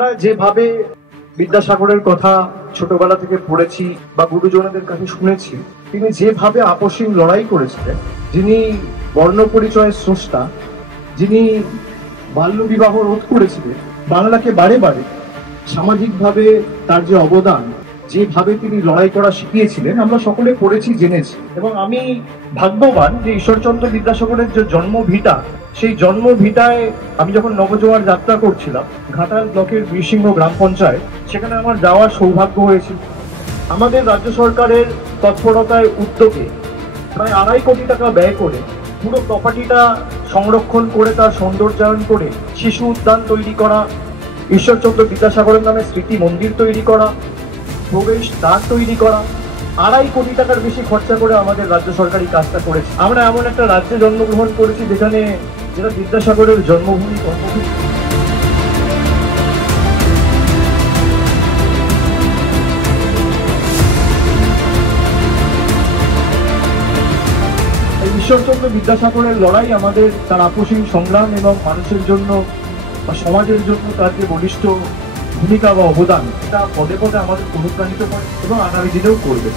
আমরা যেভাবে বিদ্যাসাগরের কথা ছোটবেলা থেকে পড়েছি বা গুরুজনদের কাছে শুনেছি, তিনি যেভাবে আপসীন লড়াই করেছিলেন, যিনি বর্ণ পরিচয়ের স্রষ্টা, যিনি বাল্য বিবাহ রোধ করেছিলেন, বাংলাকে বারে বারে সামাজিকভাবে তার যে অবদান, যেভাবে তিনি লড়াই করা শিখিয়েছিলেন, আমরা সকলে পড়েছি, জেনেছি। এবং আমি ভাগ্যবান যে ঈশ্বরচন্দ্র বিদ্যাসাগরের যে জন্মভিটা, সেই জন্মভিটায় আমি যখন নবজোয়ার যাত্রা করছিলাম, ঘাটাল ব্লকের বীরসিংহ গ্রাম পঞ্চায়েত, সেখানে আমার যাওয়ার সৌভাগ্য হয়েছিল। আমাদের রাজ্য সরকারের তৎপরতায়, উদ্যোগে প্রায় 2.5 কোটি টাকা ব্যয় করে পুরো প্রপার্টিটা সংরক্ষণ করে, তার সৌন্দর্যায়ন করে, শিশু উদ্যান তৈরি করা, ঈশ্বরচন্দ্র বিদ্যাসাগরের নামে স্মৃতি মন্দির তৈরি করা, প্রবেশ দ্বার তৈরি করা, 2.5 কোটি টাকার বেশি খরচা করে আমাদের রাজ্য সরকার এই কাজটা করেছে। আমরা এমন একটা রাজ্যে জন্মগ্রহণ করেছি যেটা বিদ্যাসাগরের জন্মভূমি, কর্মভূমি। ঈশ্বরচন্দ্র বিদ্যাসাগরের লড়াই আমাদের, তার আপসীন সংগ্রাম এবং মানুষের জন্য বা সমাজের জন্য তার যে বলিষ্ঠ ভূমিকা বা অবদান, এটা পদে পদে আমাদের অনুপ্রাণিত করে এবং আগামী দিনেও করবে।